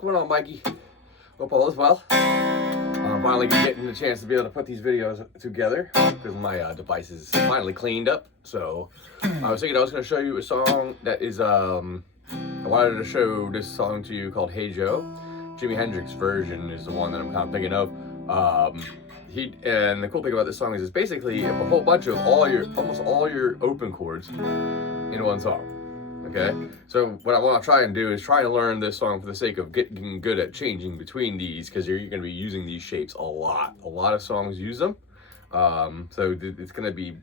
going on, Mikey? Hope all is well. I'm finally getting the chance to be able to put these videos together because my device is finally cleaned up. So I was thinking I was going to show you a song that is, I wanted to show this song to you called Hey Joe. Jimi Hendrix version is the one that I'm kind of thinking of. And the cool thing about this song is it's basically a whole bunch of almost all your open chords in one song. Okay, so what I want to try and do is try to learn this song for the sake of getting good at changing between these, because you're going to be using these shapes a lot. A lot of songs use them, so it's going to be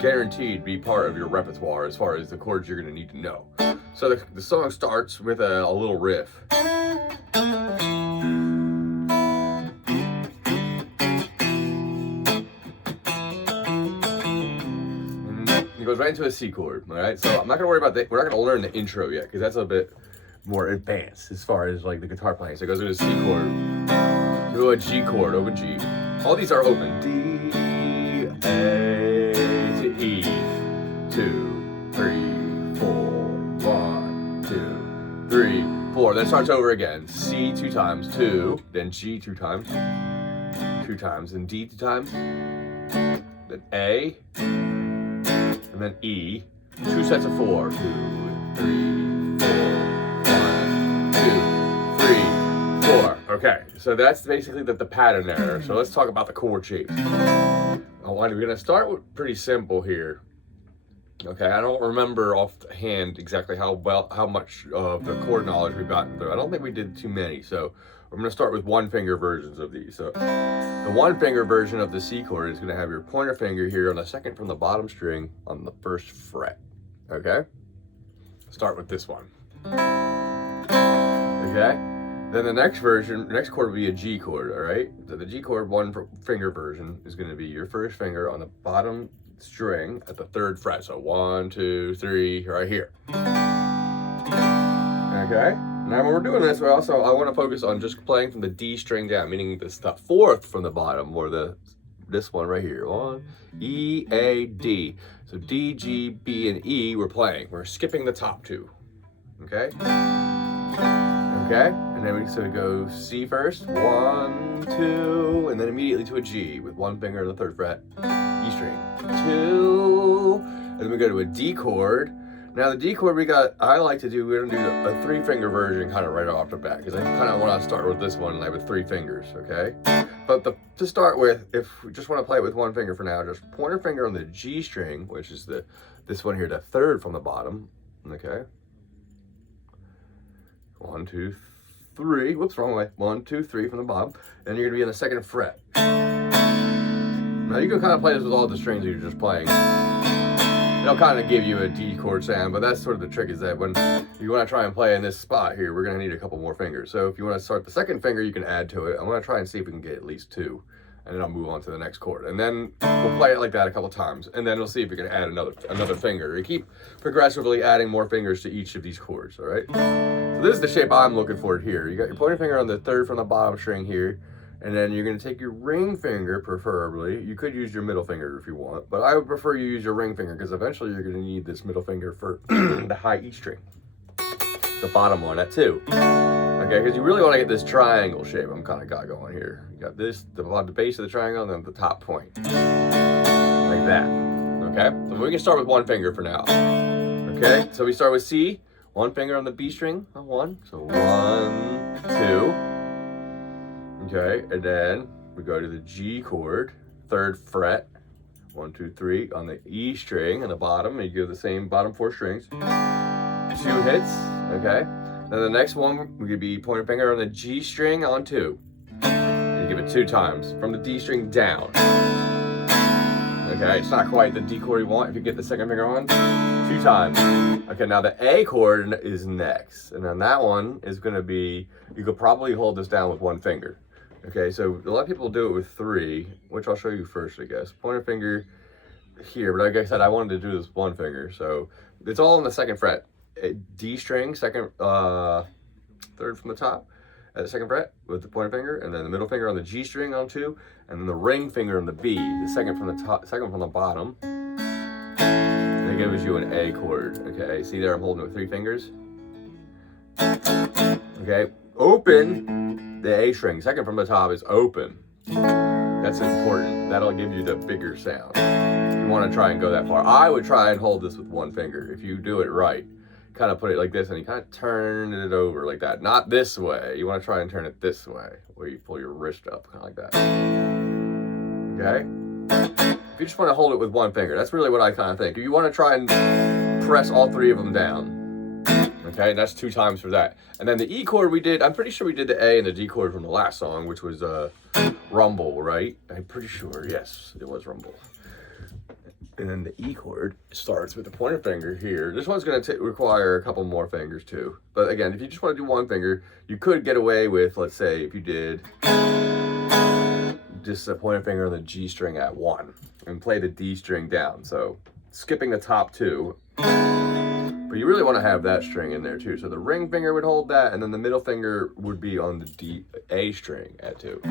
guaranteed to be part of your repertoire as far as the chords you're going to need to know. So the song starts with a little riff. Goes right into a C chord, all right? So I'm not gonna worry about that. We're not gonna learn the intro yet, because that's a bit more advanced as far as like the guitar playing. So it goes to a C chord, to a G chord, open G. All these are open. D, A, to E, 2, 3, 4, 1, 2, 3, 4. Then it starts over again. C 2 times, 2, then G 2 times, then D 2 times, then A, and then E, 2 sets of 4. 2, 3, 4, 1, 2, 3, 4. Okay, so that's basically the pattern there. So let's talk about the chord shapes. We're gonna start with pretty simple here. Okay, I don't remember offhand exactly how much of the chord knowledge we've gotten through. I don't think we did too many, so we're gonna start with one finger versions of these. So the one finger version of the C chord is gonna have your pointer finger here on the second from the bottom string on the first fret. Okay? Start with this one. Okay? Then the next chord will be a G chord, all right? So the G chord one finger version is gonna be your first finger on the bottom string at the third fret. So 1, 2, 3, right here. Okay? Now when we're doing this, I want to focus on just playing from the D string down, meaning the fourth from the bottom, or this one right here. 1, E, A, D. So D, G, B, and E we're playing. We're skipping the top two. Okay? Okay? And then we go C first. 1, 2, and then immediately to a G with one finger on the third fret. E string. 2, and then we go to a D chord. Now the D chord we're gonna do a 3-finger version kind of right off the bat, because I kind of want to start with this one like with 3 fingers, okay? But to start with, if we just want to play it with one finger for now, just pointer finger on the G string, which is this one here, the third from the bottom, okay? 1, 2, 3, whoops, wrong way. 1, 2, 3 from the bottom, and you're gonna be in the second fret. Now you can kind of play this with all the strings that you're just playing. It'll kind of give you a D chord sound, but that's sort of the trick, is that when you want to try and play in this spot here, we're going to need a couple more fingers. So if you want to start the second finger, you can add to it. I'm going to try and see if we can get at least 2, and then I'll move on to the next chord. And then we'll play it like that a couple times, and then we'll see if we can add another finger. You keep progressively adding more fingers to each of these chords, all right? So this is the shape I'm looking for here. You got your pointer finger on the third from the bottom string here, and then you're going to take your ring finger, preferably. You could use your middle finger if you want, but I would prefer you use your ring finger, because eventually you're going to need this middle finger for the high E string. The bottom one at 2. Okay, because you really want to get this triangle shape I'm kind of got going here. You got this, the base of the triangle, and then the top point. Like that. Okay, so we can start with one finger for now. Okay, so we start with C. One finger on the B string on 1. So 1, 2. Okay, and then we go to the G chord, third fret, 1, 2, 3 on the E string on the bottom, and you go the same bottom 4 strings. 2 hits, okay. Then the next one, we could be pointer finger on the G string on 2. And you give it 2 times from the D string down. Okay, it's not quite the D chord you want if you get the second finger on. 2 times. Okay, now the A chord is next, and then that one is going to be, you could probably hold this down with one finger. Okay, so a lot of people do it with 3, which I'll show you first, I guess. Pointer finger here, but like I said, I wanted to do this one finger, so it's all on the second fret. D string, third from the top at the second fret with the pointer finger, and then the middle finger on the G string on 2, and then the ring finger on the B, the second from the top, second from the bottom. And it gives you an A chord. Okay, see there, I'm holding it with 3 fingers. Okay, open the A string. Second from the top is open. That's important. That'll give you the bigger sound. If you want to try and go that far, I would try and hold this with one finger. If you do it right, kind of put it like this and you kind of turn it over like that. Not this way. You want to try and turn it this way, where you pull your wrist up, kind of like that. Okay? If you just want to hold it with one finger, that's really what I kind of think. If you want to try and press all three of them down, okay, that's 2 times for that. And then the E chord we did, I'm pretty sure we did the A and the D chord from the last song, which was Rumble, right? I'm pretty sure, yes, it was Rumble. And then the E chord starts with the pointer finger here. This one's going to require a couple more fingers too. But again, if you just want to do one finger, you could get away with, let's say, if you did just a pointer finger on the G string at 1 and play the D string down. So skipping the top 2. But you really want to have that string in there too. So the ring finger would hold that, and then the middle finger would be on the A string at 2.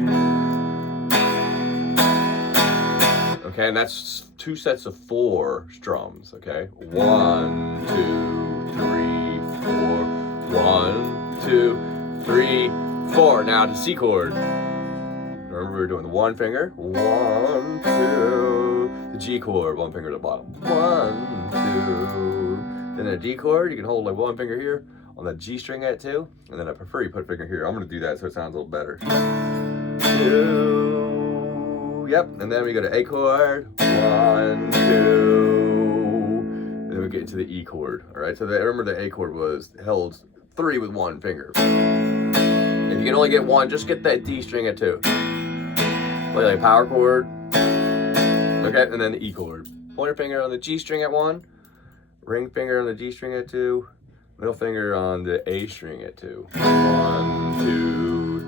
Okay, and that's 2 sets of 4 strums, okay? 1, 2, 3, 4. 1, 2, 3, 4. Now to C chord. Remember we were doing the one finger. 1, 2. The G chord, one finger at the bottom. 1, 2. Then a D chord, you can hold like one finger here on the G string at 2. And then I prefer you put a finger here. I'm gonna do that so it sounds a little better. 2. Yep, and then we go to A chord. 1, 2. And then we get into the E chord. All right, so remember the A chord was held 3 with one finger. If you can only get 1, just get that D string at 2. Play like power chord. Okay, and then the E chord. Pointer finger on the G string at 1. Ring finger on the G string at 2. Middle finger on the A string at 2. 1, 2,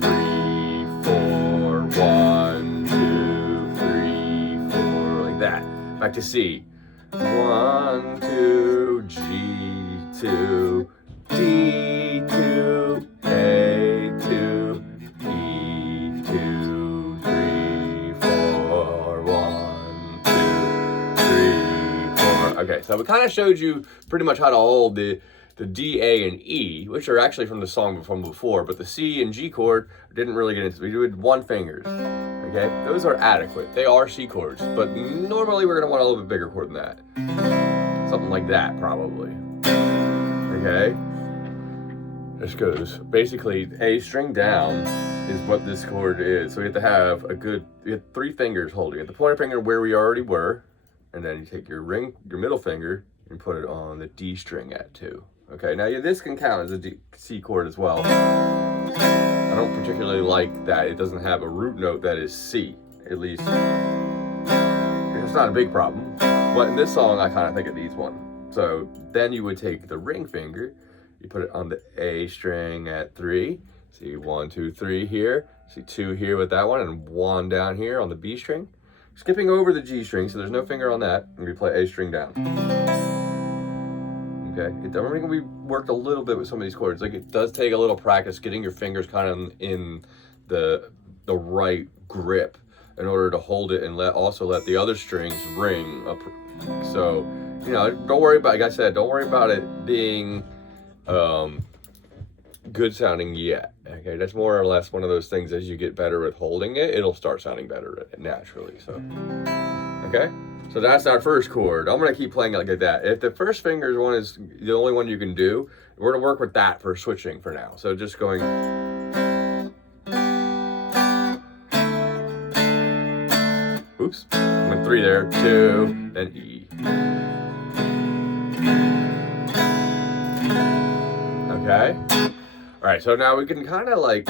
3, 4. 1, 2, 3, 4. Like that. Back to C. 1, 2, G, 2, D, 2, A, 2, E, 2, 3, 4. 1, 2, 3, 4. Okay, so we kind of showed you pretty much how to hold the D, A, and E, which are actually from the song from before, but the C and G chord didn't really get into. We did one fingers. Okay, those are adequate. They are C chords, but normally we're gonna want a little bit bigger chord than that. Something like that, probably. Okay. This goes basically A string down is what this chord is. So we have to have you have 3 fingers holding it. The pointer finger where we already were, and then you take your middle finger and put it on the D string at 2. Okay, now this can count as a C chord as well. I don't particularly like that it doesn't have a root note that is C, at least. It's not a big problem, but in this song I kind of think it needs one. So then you would take the ring finger, you put it on the A string at 3. See 1, 2, 3 here. See 2 here with that one, and 1 down here on the B string. Skipping over the G string, so there's no finger on that, and we play A string down. Okay, we worked a little bit with some of these chords. Like it does take a little practice getting your fingers kind of in the right grip in order to hold it and also let the other strings ring up. So, you know, don't worry about, like I said, don't worry about it being good sounding yet. Okay, that's more or less one of those things. As you get better at holding it, it'll start sounding better naturally. So, okay. So that's our first chord. I'm gonna keep playing it like that. If the first finger one is the only one you can do, we're gonna work with that for switching for now. So just going. Oops, went 3 there, 2, then E. Okay. All right, so now we can kind of like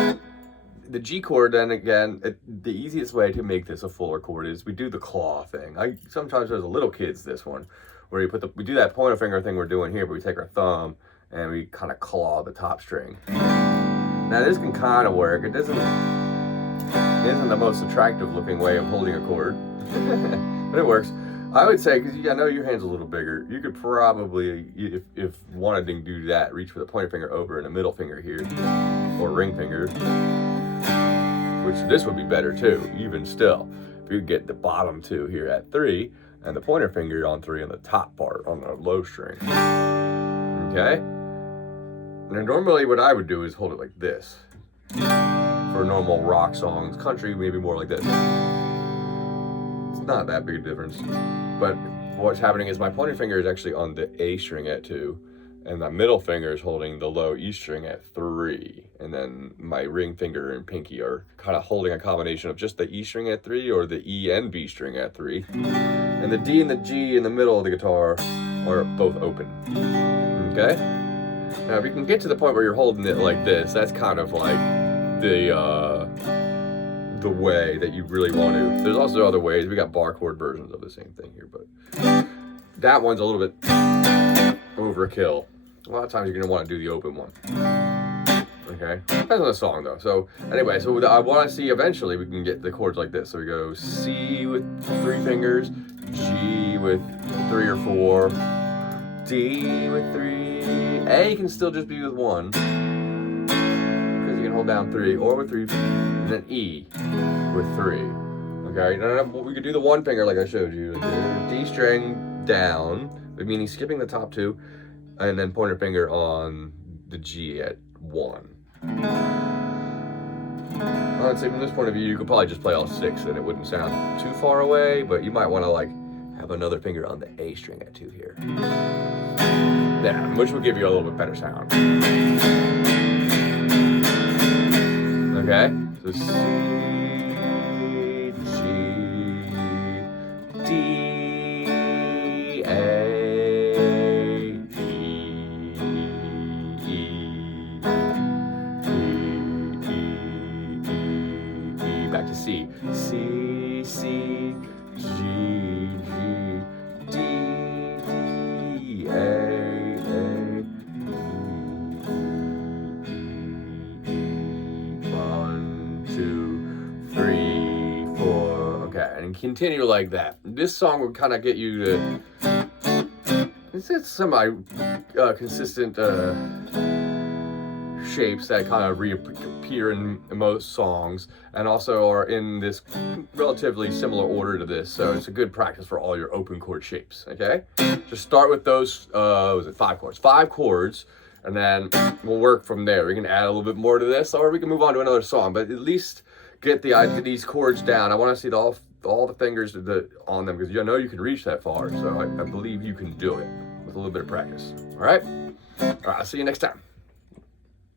the G chord. Then again, the easiest way to make this a fuller chord is we do the claw thing. I sometimes as a little kids this one, where we do that pointer finger thing we're doing here, but we take our thumb and we kind of claw the top string. Now this can kind of work. It isn't the most attractive looking way of holding a chord, but it works. I would say, because I know your hand's a little bigger, you could probably, if wanted to do that, reach with a pointer finger over and a middle finger here, or ring finger, which this would be better too, even still. If you get the bottom 2 here at 3, and the pointer finger on 3 on the top part, on the low string. Okay? Now normally what I would do is hold it like this. For normal rock songs, country maybe more like this. It's not that big a difference. But what's happening is my pointer finger is actually on the A string at 2, and the middle finger is holding the low E string at 3, and then my ring finger and pinky are kind of holding a combination of just the E string at 3 or the E and B string at 3, and the D and the G in the middle of the guitar are both open. Okay? Now if you can get to the point where you're holding it like this, that's kind of like the way that you really want to. There's also other ways. We got bar chord versions of the same thing here, but that one's a little bit overkill. A lot of times you're gonna want to do the open one. Okay, depends on the song though. So anyway, so I want to see eventually we can get the chords like this. So we go C with 3 fingers, G with 3 or 4, D with 3. A can still just be with 1. Hold down 3 or with 3, and then E with 3. Okay, now we could do the 1 finger like I showed you. D string down, meaning skipping the top 2, and then pointer finger on the G at 1. I'd say from this point of view, you could probably just play all 6, and it wouldn't sound too far away. But you might want to like have another finger on the A string at 2 here. Yeah, which would give you a little bit better sound. Okay, so C, G, D, A, E, back to C, C, C, G, G, D, D, A. And continue like that. This song would kind of get you to it's semi-consistent shapes that kind of reappear in most songs, and also are in this relatively similar order to this. So it's a good practice for all your open chord shapes. Okay, just start with those. Was it 5 chords? 5 chords, and then we'll work from there. We can add a little bit more to this, or we can move on to another song. But at least get these chords down. I want to see all the fingers on them, because you know you can reach that far. So I believe you can do it with a little bit of practice. All right, I'll see you next time.